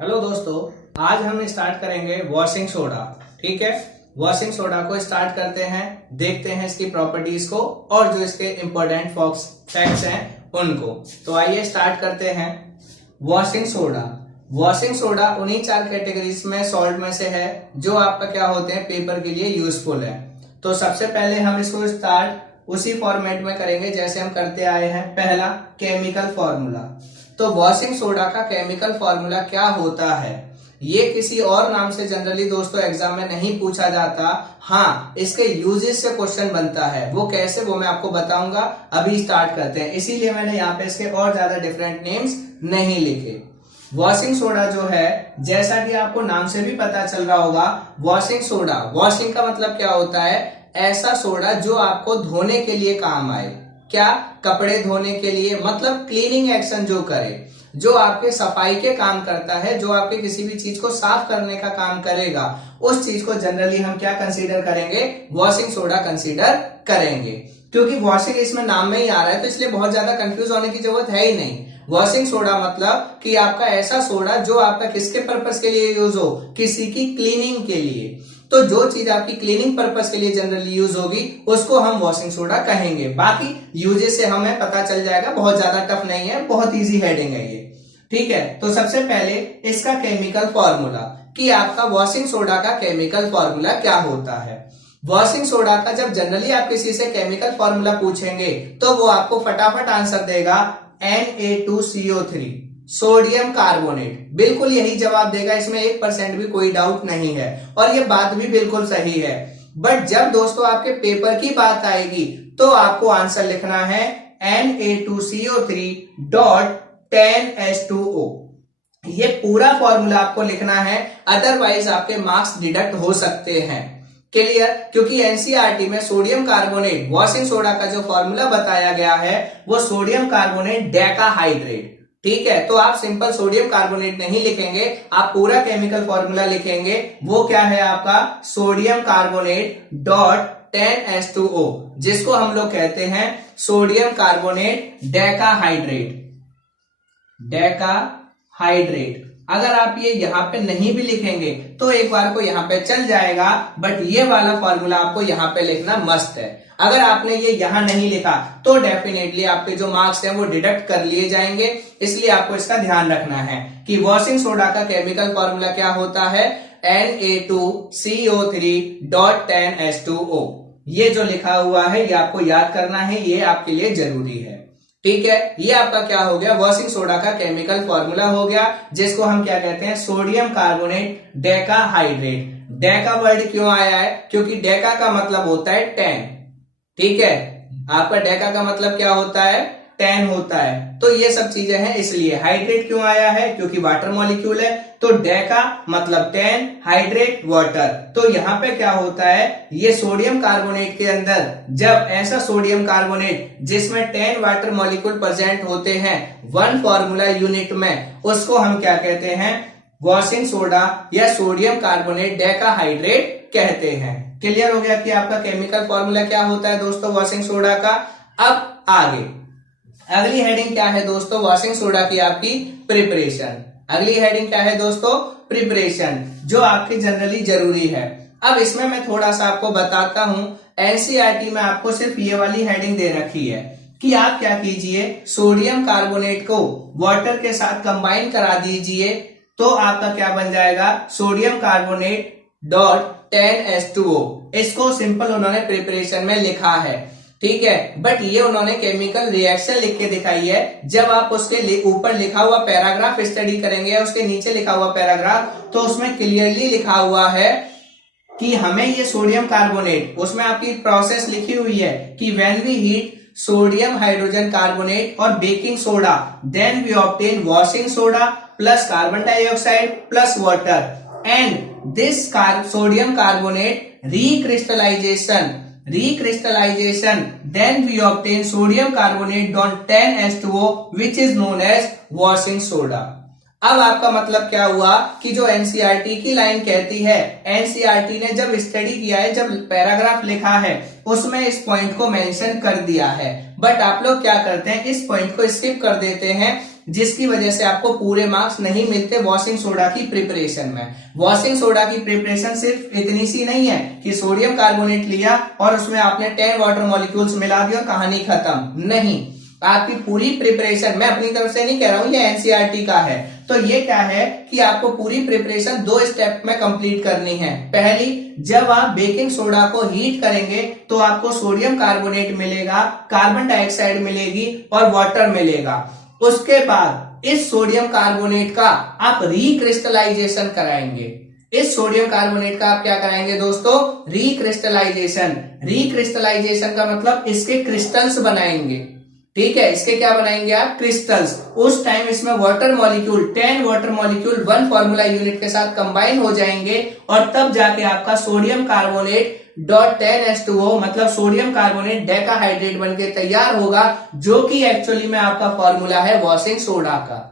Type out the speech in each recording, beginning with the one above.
Hello दोस्तों, आज हम स्टार्ट करेंगे वॉशिंग सोडा। ठीक है, वॉशिंग सोडा को स्टार्ट करते हैं, देखते हैं इसकी प्रॉपर्टीज को और जो इसके इंपॉर्टेंट फैक्ट्स हैं उनको। तो आइए स्टार्ट करते हैं। वॉशिंग सोडा उन्हीं चार कैटेगरीज में सॉल्ट में से है जो आपका क्या होते हैं, पेपर के लिए यूजफुल है। तो सबसे पहले हम इसको स्टार्ट उसी फॉर्मेट में करेंगे जैसे हम करते आए हैं। पहला, केमिकल फॉर्मूला। तो वॉशिंग सोडा का केमिकल फॉर्मूला क्या होता है, ये किसी और नाम से जनरली दोस्तों एग्जाम में नहीं पूछा जाता। हाँ, इसके यूजेस से क्वेश्चन बनता है, वो कैसे वो मैं आपको बताऊंगा। अभी स्टार्ट करते हैं, इसीलिए मैंने यहाँ पे इसके और ज्यादा डिफरेंट नेम्स नहीं लिखे। वॉशिंग सोडा जो है, जैसा कि आपको नाम से भी पता चल रहा होगा, वॉशिंग सोडा, वॉशिंग का मतलब क्या होता है, ऐसा सोडा जो आपको धोने के लिए काम आए। क्या? कपड़े धोने के लिए, मतलब क्लीनिंग एक्शन जो करे, जो आपके सफाई के काम करता है, जो आपके किसी भी चीज को साफ करने का काम करेगा, उस चीज को जनरली हम क्या कंसीडर करेंगे, वॉशिंग सोडा कंसीडर करेंगे। क्योंकि वॉशिंग इसमें नाम में ही आ रहा है, तो इसलिए बहुत ज्यादा कंफ्यूज होने की जरूरत है ही नहीं। वॉशिंग सोडा मतलब कि आपका ऐसा सोडा जो आपका किसके पर्पस के लिए यूज हो, किसी की क्लीनिंग के लिए। तो जो चीज आपकी क्लीनिंग पर्पस के लिए जनरली यूज होगी उसको हम वॉशिंग सोडा कहेंगे। बाकी यूजेस से हमें पता चल जाएगा, बहुत ज्यादा टफ नहीं है, बहुत इजी हेडिंग है ये। ठीक है, तो सबसे पहले इसका केमिकल फॉर्मूला, कि आपका वॉशिंग सोडा का केमिकल फॉर्मूला क्या होता है। वॉशिंग सोडा का जब जनरली आप किसी से केमिकल फॉर्मूला पूछेंगे तो वो आपको फटाफट आंसर देगा Na2CO3, सोडियम कार्बोनेट। बिल्कुल यही जवाब देगा, इसमें 1% भी कोई डाउट नहीं है, और ये बात भी बिल्कुल सही है। बट जब दोस्तों आपके पेपर की बात आएगी तो आपको आंसर लिखना है Na2CO3.10H2O। ये पूरा फॉर्मूला आपको लिखना है, अदरवाइज आपके मार्क्स डिडक्ट हो सकते हैं। क्लियर? क्योंकि एनसीईआरटी में सोडियम कार्बोनेट, वॉशिंग सोडा का जो फॉर्मूला बताया गया है वो सोडियम कार्बोनेट डेकाहाइड्रेट। ठीक है, तो आप सिंपल सोडियम कार्बोनेट नहीं लिखेंगे, आप पूरा केमिकल फॉर्मूला लिखेंगे। वो क्या है आपका, सोडियम कार्बोनेट .10H2O, जिसको हम लोग कहते हैं सोडियम कार्बोनेट डेकाहाइड्रेट। डेकाहाइड्रेट अगर आप ये यहाँ पे नहीं भी लिखेंगे तो एक बार को यहाँ पे चल जाएगा, बट ये वाला फॉर्मूला आपको यहाँ पे लिखना मस्ट है। अगर आपने ये यहाँ नहीं लिखा तो डेफिनेटली आपके जो मार्क्स हैं वो डिडक्ट कर लिए जाएंगे। इसलिए आपको इसका ध्यान रखना है कि वॉशिंग सोडा का केमिकल फॉर्मूला क्या होता है, Na2CO3.10H2O। ये जो लिखा हुआ है ये आपको याद करना है, ये आपके लिए जरूरी है। ठीक है, ये आपका क्या हो गया, वॉशिंग सोडा का केमिकल फॉर्मूला हो गया, जिसको हम क्या कहते हैं, sodium carbonate decahydrate. Deka word क्यों आया है, क्योंकि डेका का मतलब होता है 10। ठीक है, आपका डेका का मतलब क्या होता है, 10 होता है। तो ये सब चीजें हैं, इसलिए हाइड्रेट क्यों आया है, क्योंकि वाटर मॉलिक्यूल है। तो डेका मतलब 10, हाइड्रेट वाटर। तो यहाँ पे क्या होता है, ये सोडियम कार्बोनेट के अंदर जब ऐसा सोडियम कार्बोनेट जिसमें 10 वाटर मॉलिक्यूल प्रेजेंट होते हैं 1 फॉर्मूला यूनिट में, उसको हम क्या कहते हैं, वॉशिंग सोडा या सोडियम कार्बोनेट डेकाहाइड्रेट कहते हैं। क्लियर हो गया कि आपका केमिकल फॉर्मूला क्या होता है दोस्तों वॉशिंग सोडा का। अब आगे अगली हेडिंग क्या है दोस्तों, वॉशिंग सोडा की आपकी प्रिपरेशन। अगली हेडिंग क्या है दोस्तों, प्रिपरेशन, जो आपकी जनरली जरूरी है। अब इसमें मैं थोड़ा सा आपको बताता हूं, एनसीईआरटी में आपको सिर्फ ये वाली हेडिंग दे रखी है कि आप क्या कीजिए, सोडियम कार्बोनेट को वाटर के साथ कंबाइन करा दीजिए, तो आपका क्या बन जाएगा, सोडियम कार्बोनेट .10H2O। इसको सिंपल उन्होंने प्रिपरेशन में लिखा है। ठीक है, बट ये उन्होंने केमिकल रिएक्शन लिख के दिखाई है। जब आप उसके ऊपर लिखा हुआ पैराग्राफ स्टडी करेंगे या उसके नीचे लिखा हुआ पैराग्राफ, तो उसमें क्लियरली लिखा हुआ है कि हमें ये सोडियम कार्बोनेट, उसमें आपकी प्रोसेस लिखी हुई है कि when we heat sodium hydrogen carbonate और baking soda, then we obtain washing soda plus carbon dioxide plus water, and this sodium carbonate recrystallization, then we obtain sodium carbonate .10H2O which is known as washing soda। अब आपका मतलब क्या हुआ कि जो NCERT की line कहती है, एनसीईआरटी ने जब स्टडी किया है, जब पैराग्राफ लिखा है, उसमें इस पॉइंट को मेंशन कर दिया है, बट आप लोग क्या करते हैं, इस पॉइंट को स्किप कर देते हैं। जिसकी वजह से आपको पूरे मार्क्स नहीं मिलते वॉशिंग सोडा की प्रिपरेशन में। वॉशिंग सोडा की प्रिपरेशन सिर्फ इतनी सी नहीं है कि सोडियम कार्बोनेट लिया और उसमें आपने 10 वाटर मॉलिक्यूल्स मिला दिया, कहानी खत्म। नहीं, आपकी पूरी प्रिपरेशन, मैं अपनी तरफ से नहीं कह रहा हूं, ये एनसीईआरटी का है। तो ये क्या है कि आपको पूरी प्रिपरेशन 2 स्टेप में कंप्लीट करनी है। पहली, जब आप बेकिंग सोडा को हीट करेंगे तो आपको सोडियम कार्बोनेट मिलेगा, कार्बन डाइऑक्साइड मिलेगी और वाटर मिलेगा। उसके बाद इस सोडियम कार्बोनेट का आप रिक्रिस्टलाइजेशन कराएंगे। इस सोडियम कार्बोनेट का आप क्या कराएंगे दोस्तों? रिक्रिस्टलाइजेशन। रिक्रिस्टलाइजेशन का मतलब इसके क्रिस्टल्स बनाएंगे। ठीक है, इसके क्या बनाएंगे आप? क्रिस्टल्स। उस टाइम इसमें water molecule, 10 water molecule 1 formula unit के साथ कंबाइन हो जाएंगे और तब जाके आपका सोडियम कार्बोनेट .10H2O मतलब सोडियम कार्बोनेट डेकाहाइड्रेट बनके तैयार होगा, जो कि एक्चुअली में आपका फॉर्मूला है वॉशिंग सोडा का।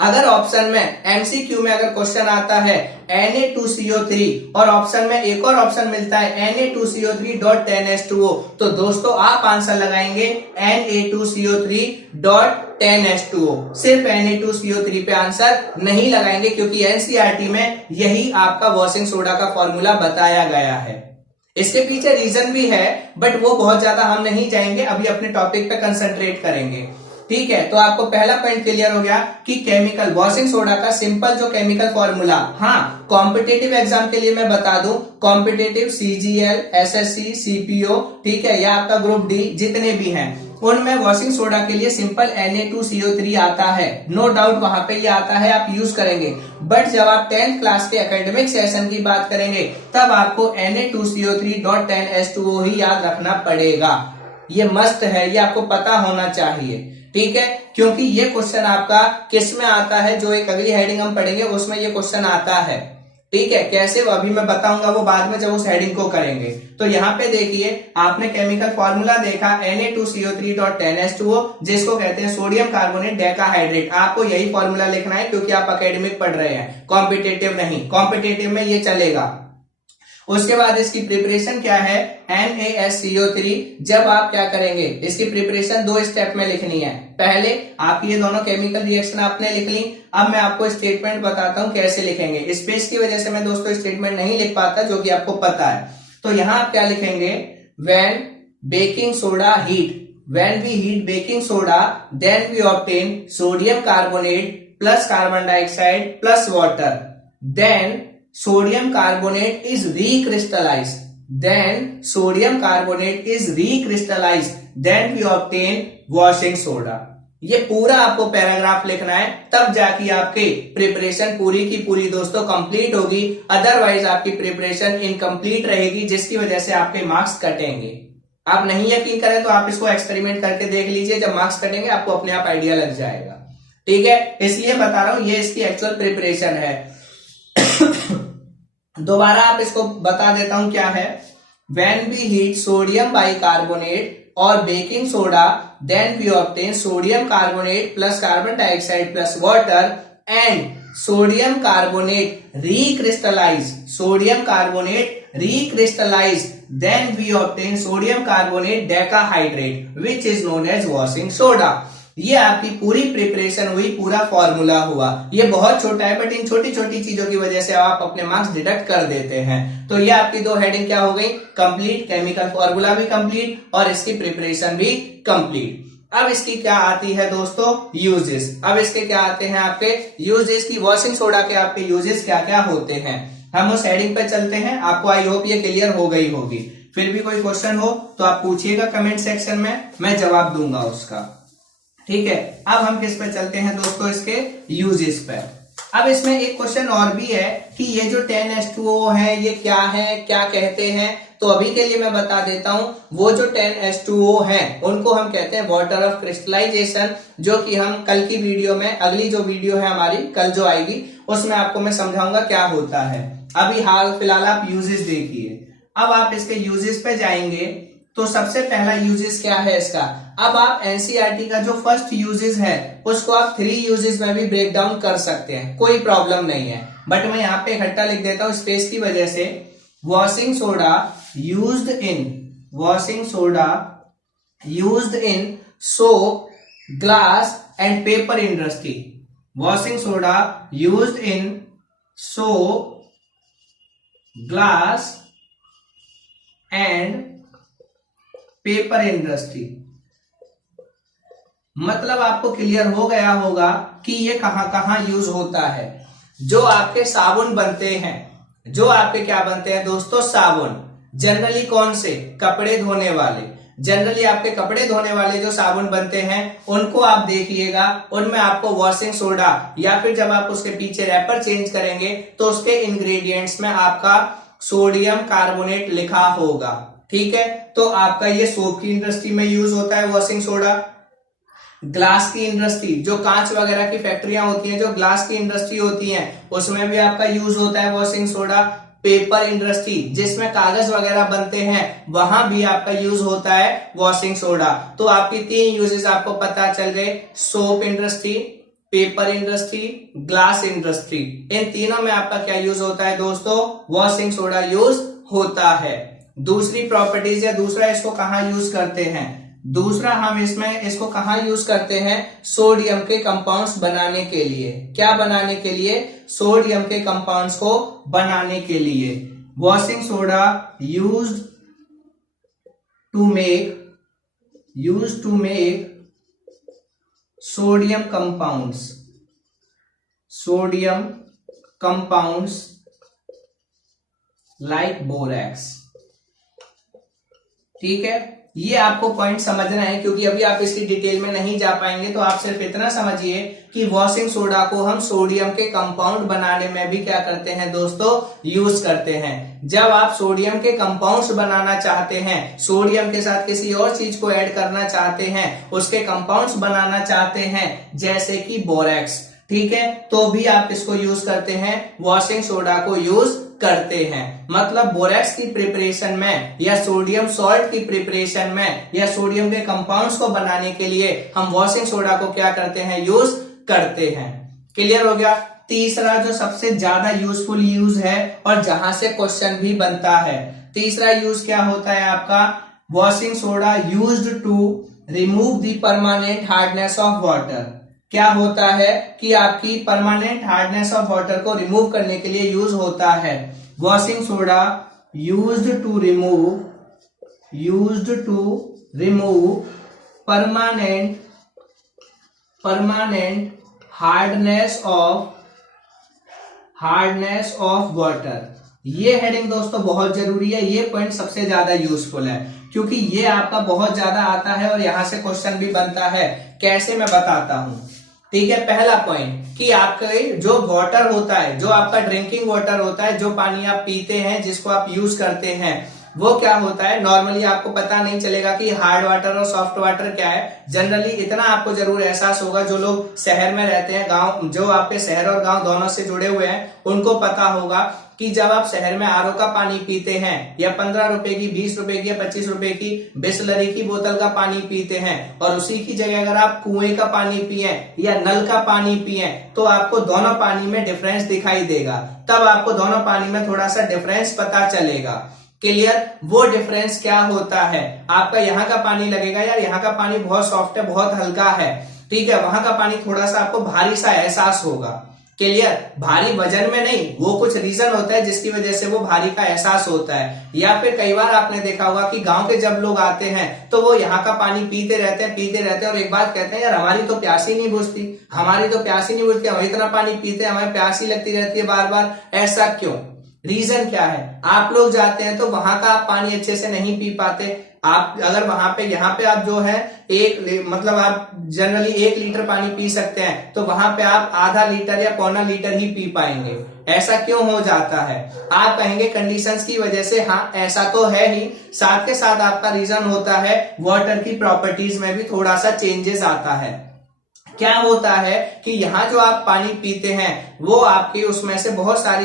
अगर ऑप्शन में एमसीक्यू में अगर क्वेश्चन आता है Na2CO3 और ऑप्शन में एक और ऑप्शन मिलता है Na2CO3.10H2O, तो दोस्तों आप आंसर लगाएंगे Na2CO3.10H2O। सिर्फ Na2CO3 पे आंसर नहीं लगाएंगे, क्योंकि एनसीईआरटी में यही आपका वॉशिंग सोडा का फॉर्मूला बताया गया है। इसके पीछे रीजन भी है, बट वो बहुत ज्यादा हम नहीं जाएंगे, अभी अपने टॉपिक पे कंसंट्रेट करेंगे। ठीक है, तो आपको पहला पॉइंट क्लियर हो गया कि केमिकल वॉशिंग सोडा का सिंपल जो केमिकल फॉर्मूला। हाँ, कॉम्पिटेटिव एग्जाम के लिए मैं बता दूं, कॉम्पिटेटिव सीजीएल, एसएससी, सीपीओ, ठीक है, या आपका ग्रुप डी जितने भी हैं, उनमें वॉशिंग सोडा के लिए सिंपल Na2CO3 आता है। नो डाउट वहां पे ये आता है, आप यूज करेंगे। बट जब आप 10th क्लास के एकेडमिक सेशन की बात करेंगे तब आपको Na2CO3.10H2O ही याद रखना पड़ेगा। ये मस्त है, ये आपको पता होना चाहिए। ठीक है, क्योंकि ये क्वेश्चन आपका किस में आता है, जो एक अगली हेडिंग हम पढ़ेंगे उसमें ये क्वेश्चन आता है। ठीक है, कैसे वो अभी मैं बताऊंगा, वो बाद में जब उस हेडिंग को करेंगे। तो यहाँ पे देखिए, आपने केमिकल फॉर्मूला देखा Na2CO3.10H2O, जिसको कहते हैं सोडियम कार्बोनेट डेकाहाइड्रेट। आपको यही फॉर्मूला लिखना है क्योंकि आप एकेडमिक पढ़ रहे हैं, कॉम्पिटेटिव नहीं। कॉम्पिटेटिव में ये चलेगा। उसके बाद इसकी प्रिपरेशन क्या है? NaSCO3। जब आप क्या करेंगे, इसकी प्रिपरेशन 2 स्टेप में लिखनी है। पहले आपकी ये दोनों केमिकल रिएक्शन आपने लिख ली। अब मैं आपको स्टेटमेंट बताता हूं कैसे लिखेंगे। स्पेस की वजह से मैं दोस्तों स्टेटमेंट नहीं लिख पाता, जो कि आपको पता है। तो यहां आप क्या लिखेंगे? When baking soda heat, when we heat baking soda then we obtain sodium carbonate plus carbon dioxide plus water, then sodium carbonate is recrystallized, then sodium carbonate is recrystallized, then we obtain washing soda। ये पूरा आपको paragraph लिखना है, तब जाके आपकी preparation पूरी की पूरी दोस्तों कंप्लीट होगी। अदरवाइज आपकी प्रिपरेशन इनकम्प्लीट रहेगी, जिसकी वजह से आपके मार्क्स कटेंगे। आप नहीं यकीन करें तो आप इसको एक्सपेरिमेंट करके देख लीजिए, जब मार्क्स कटेंगे आपको अपने आप आइडिया लग जाएगा। ठीक है, इसलिए बता रहा हूं, ये इसकी एक्चुअल प्रिपरेशन है। दोबारा आप इसको बता देता हूं क्या है। When we heat sodium bicarbonate और baking soda, then we obtain sodium carbonate plus carbon dioxide plus water and sodium carbonate recrystallize, sodium carbonate recrystallize, then we obtain sodium carbonate decahydrate which is known as washing soda। ये आपकी पूरी preparation हुई, पूरा formula हुआ। ये बहुत छोटा है, बट इन छोटी छोटी चीजों की वजह से आप अपने मार्क्स डिडक्ट कर देते हैं। तो ये आपकी 2 हेडिंग क्या हो गई? कंप्लीट, केमिकल फॉर्मूला भी कंप्लीट और इसकी प्रिपरेशन भी कंप्लीट। अब इसकी क्या आती है दोस्तों? यूजेस। अब इसके क्या आते हैं आपके यूजेस की, वॉशिंग सोडा के आपके यूजेस क्या क्या होते हैं। हम उस हेडिंग पे चलते हैं। आपको आई होप ये क्लियर हो गई होगी। फिर भी कोई क्वेश्चन हो तो आप पूछिएगा कमेंट सेक्शन में, मैं जवाब दूंगा उसका। ठीक है, अब हम किस पे चलते हैं दोस्तों? इसके यूजेस पे। अब इसमें एक क्वेश्चन और भी है कि ये जो 10H2O है ये क्या है, क्या कहते हैं? तो अभी के लिए मैं बता देता हूं, वो जो 10H2O है उनको हम कहते हैं वाटर ऑफ क्रिस्टलाइजेशन, जो कि हम कल की वीडियो में, अगली जो वीडियो है हमारी कल जो आएगी, उसमें आपको मैं समझाऊंगा क्या होता है। अभी हाल फिलहाल आप यूजेस देखिए। अब आप इसके यूजेस पे जाएंगे तो सबसे पहला यूजेस क्या है इसका? अब आप एनसीईआरटी का जो फर्स्ट यूजेस है उसको आप 3 यूजेस में भी ब्रेक डाउन कर सकते हैं, कोई प्रॉब्लम नहीं है। बट मैं यहाँ पे इकट्ठा लिख देता हूं स्पेस की वजह से। Washing soda used in, washing soda used in soap, glass and paper industry. Washing soda used in soap, glass and paper industry. मतलब आपको क्लियर हो गया होगा कि ये कहां कहां यूज होता है। जो आपके साबुन बनते हैं, जो आपके क्या बनते हैं दोस्तों, साबुन, जनरली कौन से, कपड़े धोने वाले, जनरली आपके कपड़े धोने वाले जो साबुन बनते हैं उनको आप देखिएगा, उनमें आपको वॉशिंग सोडा या फिर जब आप उसके पीछे रैपर चेंज करेंगे तो उसके इंग्रेडिएंट्स में आपका सोडियम कार्बोनेट लिखा होगा। ठीक है, तो आपका ये सोप की इंडस्ट्री में यूज होता है वॉशिंग सोडा। ग्लास की इंडस्ट्री, जो कांच वगैरह की फैक्ट्रियां होती हैं, जो ग्लास की इंडस्ट्री होती हैं, उसमें भी आपका यूज होता है वॉशिंग सोडा। पेपर इंडस्ट्री, जिसमें कागज वगैरह बनते हैं, वहां भी आपका यूज होता है वॉशिंग सोडा। तो आपकी 3 यूजेस आपको पता चल गए, soap industry, paper industry, glass industry. इन तीनों में आपका क्या यूज होता है दोस्तों, वॉशिंग सोडा यूज होता है। दूसरी प्रॉपर्टीज या दूसरा इसको कहां यूज करते हैं, दूसरा हम इसमें इसको कहां यूज करते हैं, सोडियम के कंपाउंड्स बनाने के लिए। क्या बनाने के लिए, सोडियम के कंपाउंड्स को बनाने के लिए। Washing soda used to make sodium compounds like borax. ठीक है, ये आपको पॉइंट समझना है क्योंकि अभी आप इसकी डिटेल में नहीं जा पाएंगे। तो आप सिर्फ इतना समझिए कि वॉशिंग सोडा को हम सोडियम के कंपाउंड बनाने में भी क्या करते हैं दोस्तों, यूज करते हैं। जब आप सोडियम के कंपाउंड्स बनाना चाहते हैं, सोडियम के साथ किसी और चीज को ऐड करना चाहते हैं, उसके कंपाउंड्स बनाना चाहते हैं, जैसे कि बोरैक्स, ठीक है, तो भी आप इसको यूज करते हैं, वॉशिंग सोडा को यूज करते हैं। मतलब बोरैक्स की प्रिपरेशन में या सोडियम सॉल्ट की प्रिपरेशन में या सोडियम के कंपाउंड्स को बनाने के लिए हम वॉशिंग सोडा को क्या करते हैं, यूज करते हैं। क्लियर हो गया। तीसरा जो सबसे ज्यादा यूजफुल यूज है और जहां से क्वेश्चन भी बनता है, तीसरा यूज क्या होता है आपका, washing soda used to remove the permanent hardness of water. क्या होता है कि आपकी परमानेंट हार्डनेस ऑफ वाटर को रिमूव करने के लिए यूज होता है। Washing soda used to remove permanent hardness of water. ये हेडिंग दोस्तों बहुत जरूरी है, ये पॉइंट सबसे ज्यादा यूजफुल है क्योंकि ये आपका बहुत ज्यादा आता है और यहां से क्वेश्चन भी बनता है। कैसे, मैं बताता हूं। ठीक है, पहला पॉइंट कि आपका जो वाटर होता है, जो आपका ड्रिंकिंग वाटर होता है, जो पानी आप पीते हैं, जिसको आप यूज करते हैं, वो क्या होता है, नॉर्मली आपको पता नहीं चलेगा कि हार्ड वाटर और सॉफ्ट वाटर क्या है। जनरली इतना आपको जरूर एहसास होगा, जो लोग शहर में रहते हैं, गांव, जो आपके शहर और गांव दोनों से जुड़े हुए हैं, उनको पता होगा कि जब आप शहर में आरओ का पानी पीते हैं या 15 रुपए की, 20 रुपए की या 25 रुपए की बिसलरी की बोतल का पानी पीते हैं और उसी की जगह अगर आप कुएं का पानी पिए या नल का पानी पिए तो आपको दोनों पानी में डिफरेंस दिखाई देगा। तब आपको दोनों पानी में थोड़ा सा डिफरेंस पता चलेगा। क्लियर, वो डिफरेंस क्या होता है, आपका यहाँ का पानी लगेगा यार यहाँ का पानी बहुत सॉफ्ट है, बहुत हल्का है, ठीक है, वहां का पानी थोड़ा सा आपको भारी सा एहसास होगा। क्लियर, भारी वजन में नहीं, वो कुछ रीजन होता है जिसकी वजह से वो भारी का एहसास होता है। या फिर कई बार आपने देखा होगा कि गांव के जब लोग आते हैं तो वो यहाँ का पानी पीते रहते हैं और एक बात कहते हैं, यार हमारी तो प्यास ही नहीं बुझती, हम इतना पानी पीते हैं, हमें प्यास ही लगती रहती है बार बार। ऐसा क्यों, रीजन क्या है, आप लोग जाते हैं तो वहां का आप पानी अच्छे से नहीं पी पाते। आप अगर वहां पे, यहाँ पे आप जो है मतलब आप जनरली 1 लीटर पानी पी सकते हैं तो वहां पे आप आधा लीटर या पौना लीटर ही पी पाएंगे। ऐसा क्यों हो जाता है, आप कहेंगे कंडीशंस की वजह से। हाँ, ऐसा तो है ही, साथ के साथ आपका रीजन होता है वाटर की प्रॉपर्टीज में भी थोड़ा सा चेंजेस आता है। क्या होता है कि यहाँ जो आप पानी पीते हैं वो आपके उसमें से बहुत सारी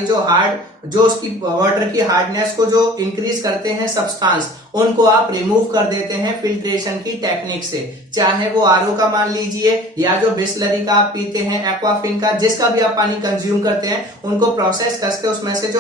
जो उसकी वाटर की हार्डनेस को जो इंक्रीज करते हैं सब्सटेंस, उनको आप रिमूव कर देते हैं फिल्ट्रेशन की टेक्निक से। चाहे वो आरओ का मान लीजिए या जो बिसलरी का आप पीते हैं, एक्वाफिन का, जिसका भी आप पानी कंज्यूम करते हैं, उनको प्रोसेस करके उसमें से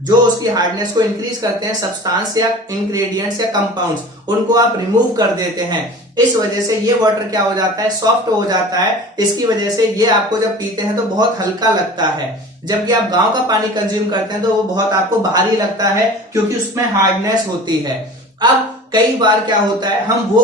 जो उसकी हार्डनेस को इंक्रीज करते हैं सब्सटेंस या इंग्रेडिएंट्स या कंपाउंड्स, उनको आप रिमूव कर देते हैं। इस वजह से ये वाटर क्या हो जाता है, सॉफ्ट हो जाता है। इसकी वजह से ये आपको जब पीते हैं तो बहुत हल्का लगता है, जबकि आप गांव का पानी कंज्यूम करते हैं तो वो बहुत आपको भारी लगता है, क्योंकि उसमें हार्डनेस होती है। अब कई बार क्या होता है, हम वो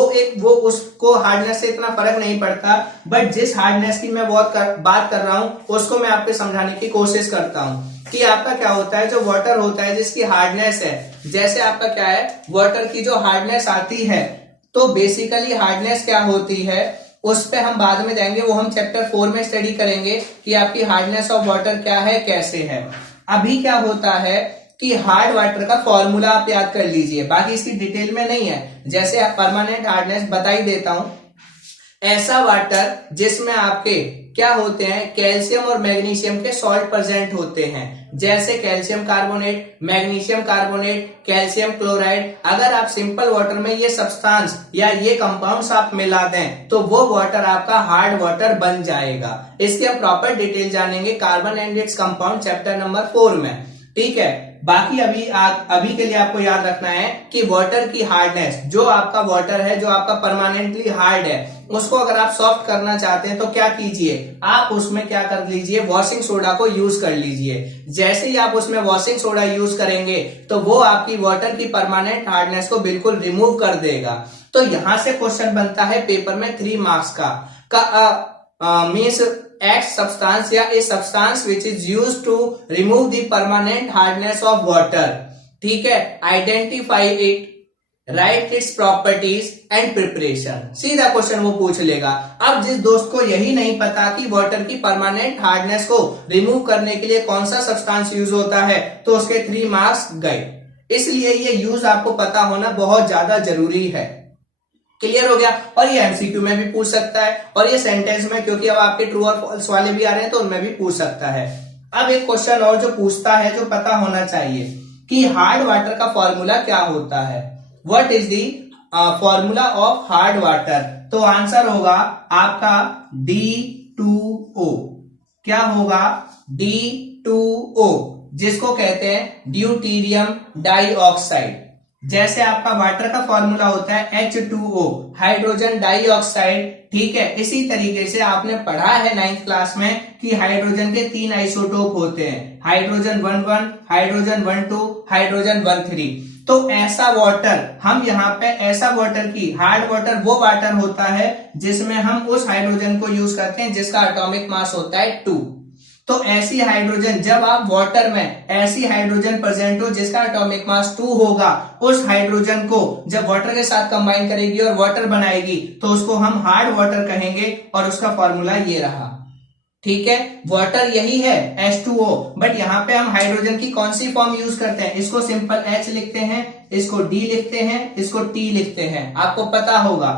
उसको हार्डनेस से इतना फर्क नहीं पड़ता, बट जिस हार्डनेस की मैं बात कर रहा हूं उसको मैं आपको समझाने की कोशिश करता हूं कि आपका क्या होता है, जो वाटर होता है जिसकी हार्डनेस है, जैसे आपका क्या है, वाटर की जो हार्डनेस आती है, तो बेसिकली हार्डनेस क्या होती है उस पे हम बाद में जाएंगे, वो हम चैप्टर 4 में स्टडी करेंगे कि आपकी हार्डनेस ऑफ वाटर क्या है, कैसे है। अभी क्या होता है कि हार्ड वाटर का फॉर्मूला आप याद कर लीजिए, बाकी इसकी डिटेल में नहीं है। जैसे परमानेंट हार्डनेस बता ही देता हूं, ऐसा वाटर जिसमें आपके क्या होते हैं, कैल्शियम और मैग्नीशियम के सॉल्ट प्रेजेंट होते हैं, जैसे calcium carbonate, magnesium carbonate, calcium chloride. अगर आप सिंपल वाटर में ये सब्सटेंस या ये कंपाउंड्स आप मिला दें तो वो वाटर आपका हार्ड वाटर बन जाएगा। इसकी हम प्रॉपर डिटेल जानेंगे carbon and its compound chapter number 4 में, ठीक है। बाकी अभी के लिए आपको याद रखना है कि वाटर की हार्डनेस, जो आपका वाटर है जो आपका परमानेंटली हार्ड है, उसको अगर आप सॉफ्ट करना चाहते हैं तो क्या कीजिए, आप उसमें क्या कर लीजिए, वॉशिंग सोडा को यूज कर लीजिए। जैसे ही आप उसमें वॉशिंग सोडा यूज करेंगे तो वो आपकी वाटर की परमानेंट हार्डनेस को बिल्कुल रिमूव कर देगा। तो यहां से क्वेश्चन बनता है पेपर में 3 मार्क्स का मीन्स X substance या a substance which is used to remove the permanent hardness of water, ठीक है। Identify it, write its properties and preparation, सीधा क्वेश्चन वो पूछ लेगा। अब जिस दोस्त को यही नहीं पता कि वाटर की परमानेंट हार्डनेस को रिमूव करने के लिए कौन सा सब्सटेंस यूज होता है, तो उसके 3 मार्क्स गए। इसलिए ये यूज आपको पता होना बहुत ज्यादा जरूरी है। क्लियर हो गया। और ये एमसीक्यू में भी पूछ सकता है, और ये सेंटेंस में, क्योंकि अब आपके ट्रू और फॉल्स वाले भी आ रहे हैं तो उनमें भी पूछ सकता है। अब एक क्वेश्चन और जो पूछता है, जो पता होना चाहिए कि हार्ड वाटर का फॉर्मूला क्या होता है, what is the formula of hard water. तो आंसर होगा आपका D2O। क्या होगा, D2O, जिसको कहते हैं ड्यूटीरियम डाइऑक्साइड। जैसे आपका वाटर का फॉर्मूला होता है H2O, हाइड्रोजन डाइऑक्साइड, ठीक है। इसी तरीके से आपने पढ़ा है 9th क्लास में कि हाइड्रोजन के 3 आइसोटोप होते हैं, हाइड्रोजन 1,1, हाइड्रोजन 1,2, हाइड्रोजन 1,3। तो ऐसा वाटर, हम यहाँ पे ऐसा वाटर की, हार्ड वाटर वो वाटर होता है जिसमें हम उस हाइड्रोजन को यूज करते हैं जिसका एटॉमिक मास होता है 2। तो ऐसी हाइड्रोजन, जब आप वाटर में ऐसी हाइड्रोजन प्रेजेंट हो जिसका एटॉमिक मास 2 होगा, उस हाइड्रोजन को जब वाटर के साथ कंबाइन करेगी और वाटर बनाएगी तो उसको हम हार्ड वाटर कहेंगे, और उसका फॉर्मूला ये रहा, ठीक है। वाटर यही है H2O, बट यहाँ पे हम हाइड्रोजन की कौन सी फॉर्म यूज करते हैं, इसको सिंपल H लिखते हैं, इसको D लिखते हैं, इसको T लिखते हैं। आपको पता होगा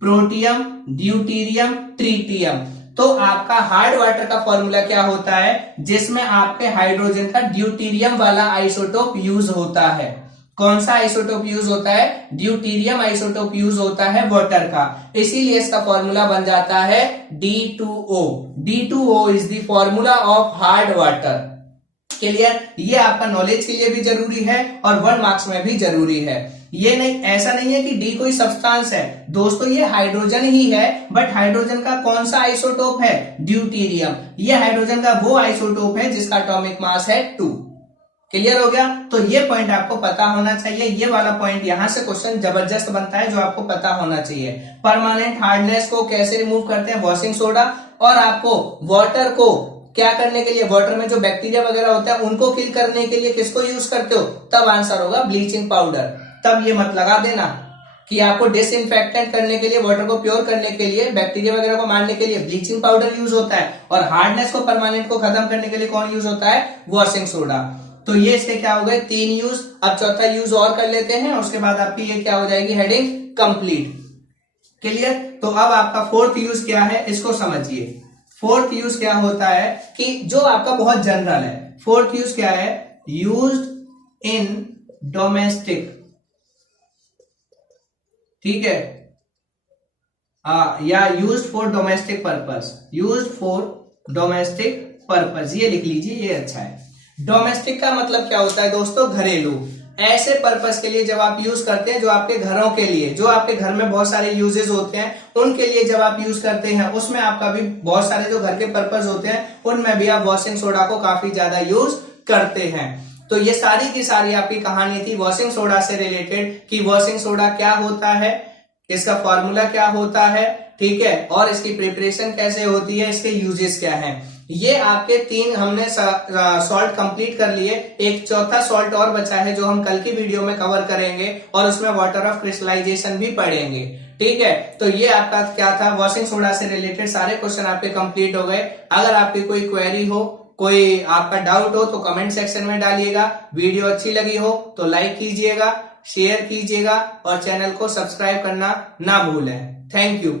प्रोटियम, ड्यूटीरियम, ट्रीटियम। तो आपका हार्ड वाटर का फॉर्मूला क्या होता है, जिसमें आपके हाइड्रोजन का ड्यूटीरियम वाला आइसोटोप यूज होता है। कौन सा आइसोटोप यूज होता है, ड्यूटीरियम आइसोटोप यूज होता है वाटर का, इसीलिए इसका फॉर्मूला बन जाता है D2O। D2O is the formula of hard water. Clear. ये आपका नॉलेज के लिए भी जरूरी है और 1 मार्क्स में भी जरूरी है। ये नहीं, ऐसा नहीं है कि डी कोई सब्सटेंस है दोस्तों, ये हाइड्रोजन ही है, बट हाइड्रोजन का कौन सा आइसोटोप है, ड्यूटीरियम। ये हाइड्रोजन का वो आइसोटोप है जिसका एटॉमिक मास है 2। क्लियर हो गया। तो ये पॉइंट आपको पता होना चाहिए, ये वाला पॉइंट यहां से क्वेश्चन जबरदस्त बनता है जो आपको पता होना चाहिए। परमानेंट हार्डनेस को कैसे रिमूव करते हैं, वॉशिंग सोडा, और आपको वाटर को क्या करने के लिए, वाटर में जो बैक्टीरिया वगैरह होता है उनको किल करने के लिए किसको यूज करते हो, तब आंसर होगा ब्लीचिंग पाउडर। तब ये मत लगा देना कि आपको डिसइंफेक्टेंट करने के लिए, वाटर को प्योर करने के लिए, बैक्टीरिया वगैरह को मारने के लिए ब्लीचिंग पाउडर यूज होता है, और हार्डनेस को परमानेंट को खत्म करने के लिए कौन यूज होता है, वॉशिंग सोडा। तो ये इसके क्या हो गए, 3 यूज। अब चौथा यूज और कर लेते हैं, उसके बाद आपकी ये क्या हो जाएगी, हेडिंग कंप्लीट। क्लियर। तो अब आपका 4th यूज क्या है, इसको समझिए। 4th यूज क्या होता है कि जो आपका बहुत जनरल है। 4th यूज क्या है, यूज्ड इन डोमेस्टिक, ठीक है, या used for domestic purpose, used for domestic purpose, ये लिख लीजिए, ये अच्छा है। डोमेस्टिक का मतलब क्या होता है दोस्तों, घरेलू। ऐसे पर्पस के लिए जब आप यूज करते हैं, जो आपके घरों के लिए, जो आपके घर में बहुत सारे यूजेस होते हैं, उनके लिए जब आप यूज करते हैं, उसमें आपका भी बहुत सारे जो घर के पर्पस होते हैं उनमें भी आप वॉशिंग सोडा को काफी ज्यादा यूज करते हैं। तो ये सारी की सारी आपकी कहानी थी वॉशिंग सोडा से रिलेटेड कि वॉशिंग सोडा क्या होता है, इसका फॉर्मूला क्या होता है, ठीक है, और इसकी प्रिपरेशन कैसे होती है, इसके यूजेस क्या हैं। ये आपके 3 हमने सॉल्ट कंप्लीट कर लिए, एक चौथा सॉल्ट और बचा है जो हम कल की वीडियो में कवर करेंगे और उसमें वाटर ऑफ क्रिस्टलाइजेशन भी पढ़ेंगे, ठीक है। तो ये आपका क्या था, वॉशिंग सोडा से रिलेटेड सारे क्वेश्चन आपके कंप्लीट हो गए। अगर आपकी कोई क्वेरी हो, कोई आपका डाउट हो तो कमेंट सेक्शन में डालिएगा। वीडियो अच्छी लगी हो तो लाइक कीजिएगा, शेयर कीजिएगा और चैनल को सब्सक्राइब करना ना भूलें। Thank you.